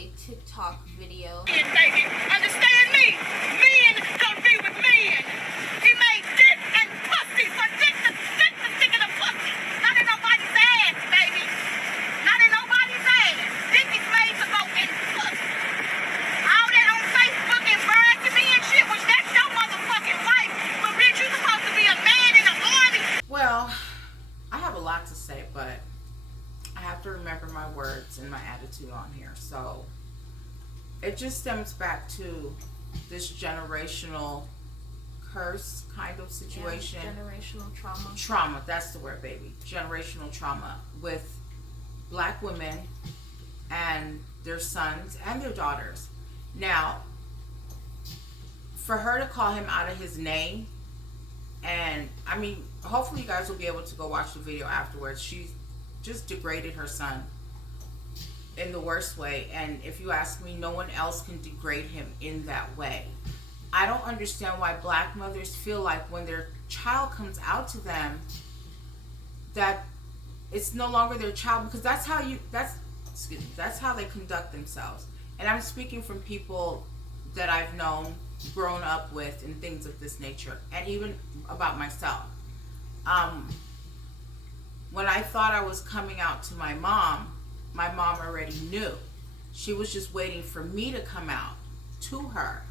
a TikTok video. Baby, understand me? Men don't be with men. He made dick and pussy for dick to stick in a pussy. Not in nobody's ass, baby. Not in nobody's ass. Dick is made to go in pussy. All that on Facebook and bragging me and shit, which that's your motherfucking life. But bitch, you supposed to be a man in the army. Well, I have a lot to say, but I have to remember my words and my attitude on here. So it just stems back to this generational curse kind of situation. Yeah, generational trauma. Trauma, that's the word, baby. Generational trauma with black women and their sons and their daughters. Now, for her to call him out of his name, and I mean, hopefully you guys will be able to go watch the video afterwards. She just degraded her son in the worst way, and if you ask me, no one else can degrade him in that way. I don't understand why black mothers feel like when their child comes out to them that it's no longer their child, because that's how they conduct themselves. And I'm speaking from people that I've known, grown up with, and things of this nature, and even about myself. When I thought I was coming out to my mom already knew. She was just waiting for me to come out to her.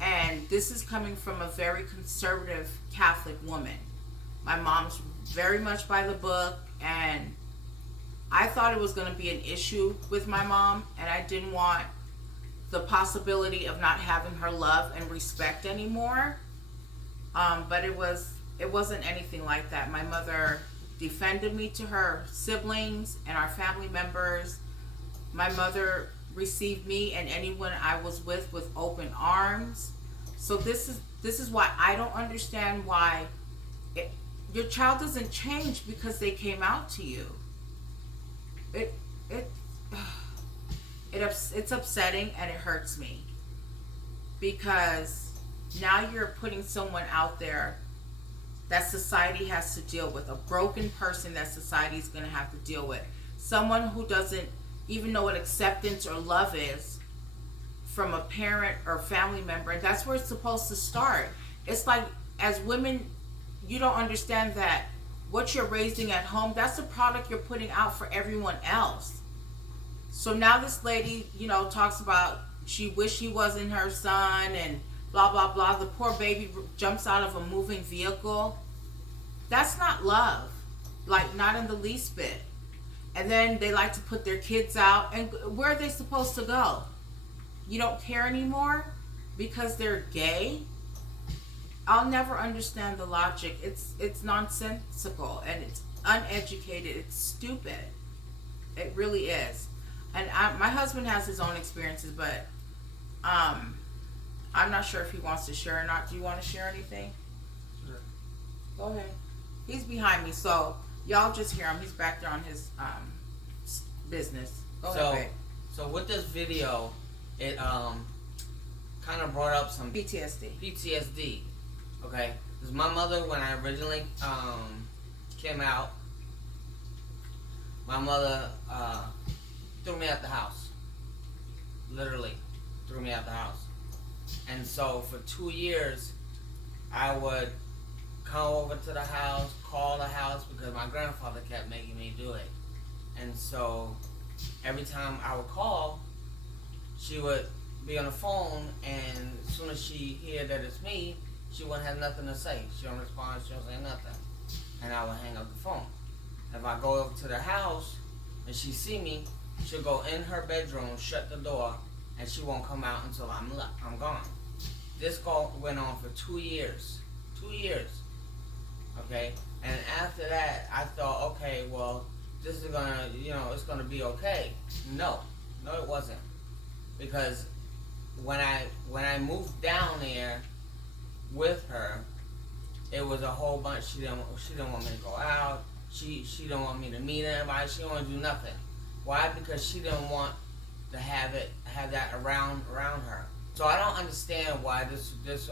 And this is coming from a very conservative Catholic woman. My mom's very much by the book, and I thought it was going to be an issue with my mom, and I didn't want the possibility of not having her love and respect anymore. But it wasn't anything like that. My mother defended me to her siblings and our family members. My mother received me and anyone I was with open arms. So this is why I don't understand why your child doesn't change because they came out to you. It's upsetting, and it hurts me, because now you're putting someone out there that society has to deal with, a broken person that society is going to have to deal with, someone who doesn't even know what acceptance or love is from a parent or family member. And that's where it's supposed to start. It's like, as women, you don't understand that what you're raising at home, that's the product you're putting out for everyone else. So now this lady, talks about she wished he wasn't her son and blah, blah, blah. The poor baby jumps out of a moving vehicle. That's not love. Like, not in the least bit. And then they like to put their kids out. And where are they supposed to go? You don't care anymore because they're gay? I'll never understand the logic. It's nonsensical, and it's uneducated. It's stupid. It really is. And my husband has his own experiences, but I'm not sure if he wants to share or not. Do you want to share anything? Sure. Go ahead. He's behind me, so y'all just hear him. He's back there on his business. Go ahead, babe. So with this video, it kind of brought up some PTSD. Okay, because my mother, when I originally came out, my mother threw me out the house. Literally threw me out the house. And so for 2 years, I would come over to the house, call the house, because my grandfather kept making me do it. And so every time I would call, she would be on the phone, and as soon as she hear that it's me, she wouldn't have nothing to say. She don't respond, she don't say nothing. And I would hang up the phone. If I go over to the house and she see me, she'll go in her bedroom, shut the door, and she won't come out until I'm gone. This call went on for 2 years. 2 years. Okay? And after that, I thought, okay, well, this is gonna, it's gonna be okay. No, it wasn't. Because when I moved down there with her, it was a whole bunch. She didn't want me to go out. She didn't want me to meet anybody. She didn't want to do nothing. Why? Because she didn't want to have that around her. So I don't understand why this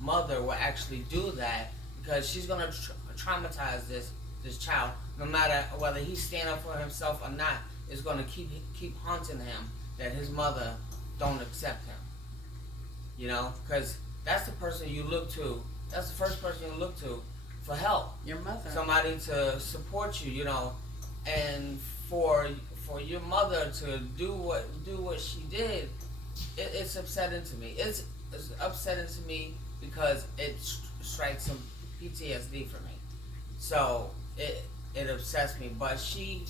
mother will actually do that, because she's gonna traumatize this child. No matter whether he stand up for himself or not, it's gonna keep haunting him that his mother don't accept him. You know, because that's the person you look to. That's the first person you look to for help. Your mother. Somebody to support you. You know, and for your mother to do what she did, it's upsetting to me. It's upsetting to me because it strikes some PTSD for me. So it upsets me. But she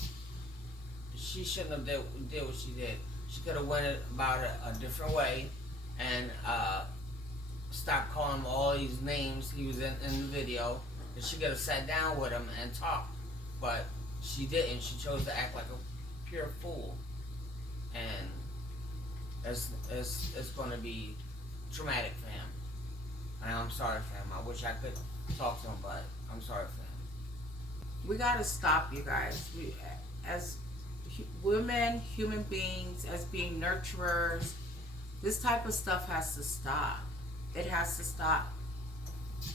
shouldn't have did what she did. She could have went about it a different way and stopped calling him all these names he was in the video. And she could have sat down with him and talked. But she didn't. She chose to act like a pure fool. And it's going to be traumatic for him. And I'm sorry for him. I wish I could talk to him, but I'm sorry for him. We gotta stop, you guys. We, as women, human beings, as being nurturers, this type of stuff has to stop. It has to stop.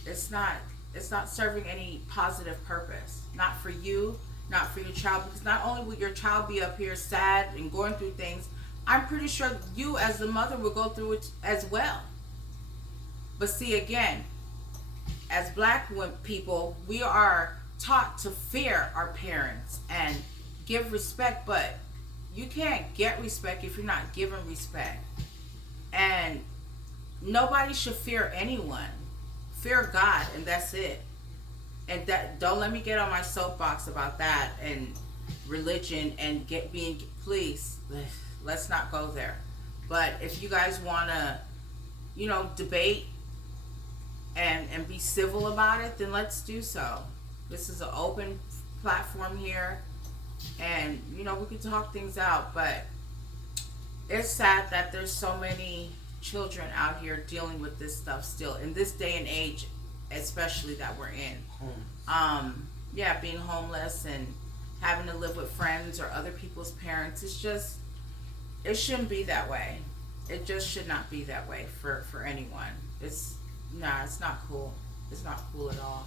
It's not serving any positive purpose. Not for you, not for your child. Because not only will your child be up here sad and going through things, I'm pretty sure you as the mother will go through it as well. But see, again, as black people, we are taught to fear our parents and give respect, but you can't get respect if you're not given respect. And nobody should fear anyone. Fear God, and that's it. And that, don't let me get on my soapbox about that and religion and please, let's not go there. But if you guys want to, debate and be civil about it, then let's do so. This is an open platform here, and we can talk things out. But it's sad that there's so many children out here dealing with this stuff still in this day and age, especially that we're in. Being homeless and having to live with friends or other people's parents. It shouldn't be that way. It just should not be that way for anyone. It's not cool. It's not cool at all.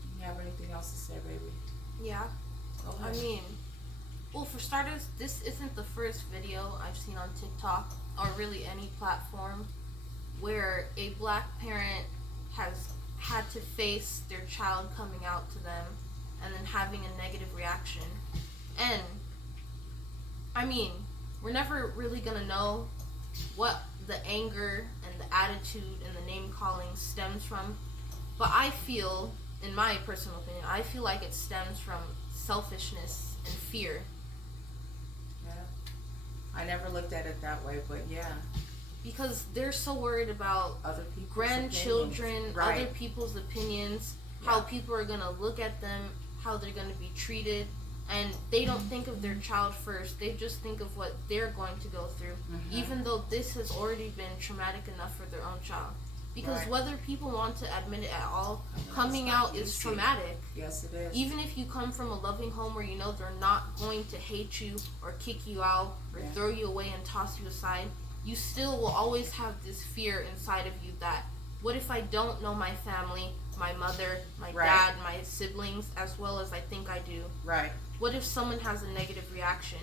Do you have anything else to say, baby? Yeah. Go ahead. I mean, well, for starters, this isn't the first video I've seen on TikTok or really any platform where a black parent has had to face their child coming out to them and then having a negative reaction. And I mean, we're never really gonna know what the anger and the attitude and the name calling stems from, but I feel, in my personal opinion, I feel like it stems from selfishness and fear. Yeah, I never looked at it that way, but yeah, because they're so worried about other people's grandchildren, opinions. Right. other people's opinions, how people are gonna look at them, how they're gonna be treated. And they don't think of their child first. They just think of what they're going to go through, even though this has already been traumatic enough for their own child. Because whether people want to admit it at all, coming out is traumatic. Yes, it is. Even if you come from a loving home where they're not going to hate you or kick you out or throw you away and toss you aside, you still will always have this fear inside of you that, what if I don't know my family, my mother, my dad, my siblings, as well as I think I do? Right. What if someone has a negative reaction?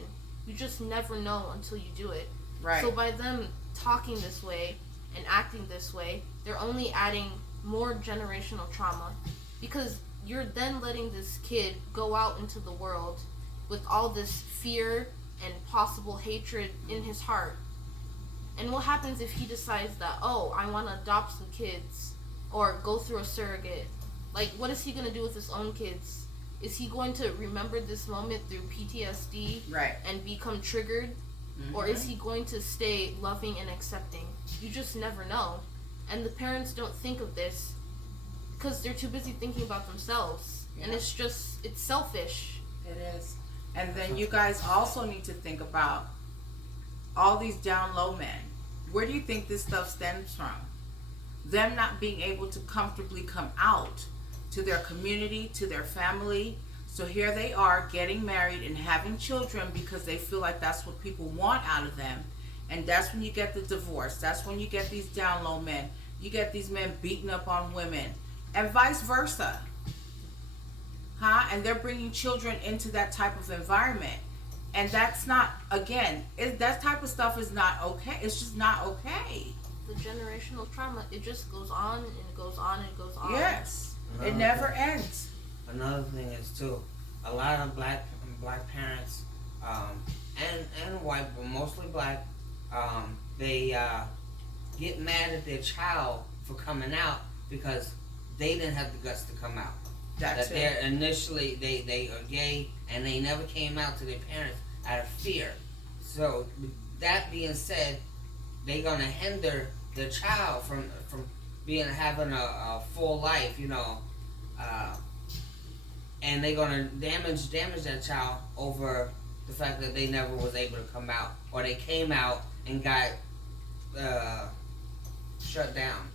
You just never know until you do it. Right. So by them talking this way and acting this way, they're only adding more generational trauma, because you're then letting this kid go out into the world with all this fear and possible hatred in his heart. And what happens if he decides that, I want to adopt some kids or go through a surrogate? Like, what is he going to do with his own kids? Is he going to remember this moment through PTSD and become triggered? Or is he going to stay loving and accepting? You just never know. And the parents don't think of this because they're too busy thinking about themselves. Yeah. And it's selfish. It is. And then you guys also need to think about all these down low men. Where do you think this stuff stems from? Them not being able to comfortably come out to their community, to their family. So here they are getting married and having children because they feel like that's what people want out of them. And that's when you get the divorce. That's when you get these down low men. You get these men beating up on women and vice versa. And they're bringing children into that type of environment. And that's not, again, that type of stuff is not okay. It's just not okay. The generational trauma, it just goes on and it goes on and it goes on. Yes. It never ends. Another thing is too, a lot of black parents, and white, but mostly black, they get mad at their child for coming out because they didn't have the guts to come out. That's that they're initially they are gay and they never came out to their parents out of fear. So that being said, they're gonna hinder the child from having a full life, and they're gonna damage that child over the fact that they never was able to come out, or they came out and got shut down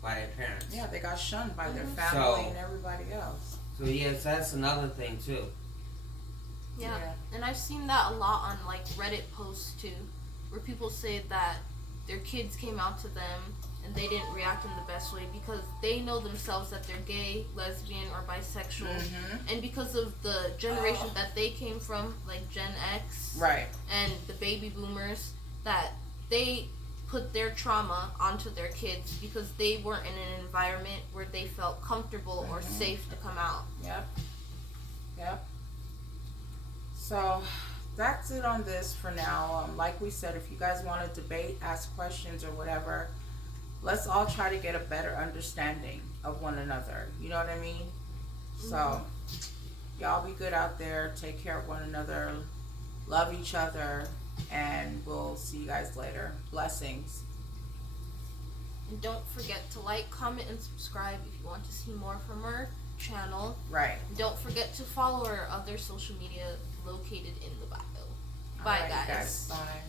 by their parents. Yeah, they got shunned by their family and everybody else. So yes, that's another thing too. Yeah, and I've seen that a lot on like Reddit posts too, where people say that their kids came out to them and they didn't react in the best way because they know themselves that they're gay, lesbian, or bisexual, and because of the generation that they came from, like Gen X, right, and the baby boomers, that they put their trauma onto their kids because they weren't in an environment where they felt comfortable or safe to come out. Yep. So that's it on this for now. Like we said, if you guys want to debate, ask questions or whatever, let's all try to get a better understanding of one another. You know what I mean? So y'all be good out there. Take care of one another. Love each other. And we'll see you guys later. Blessings. And don't forget to like, comment, and subscribe if you want to see more from our channel. Right. And don't forget to follow our other social media located in the bio. Bye, All right, guys. Bye.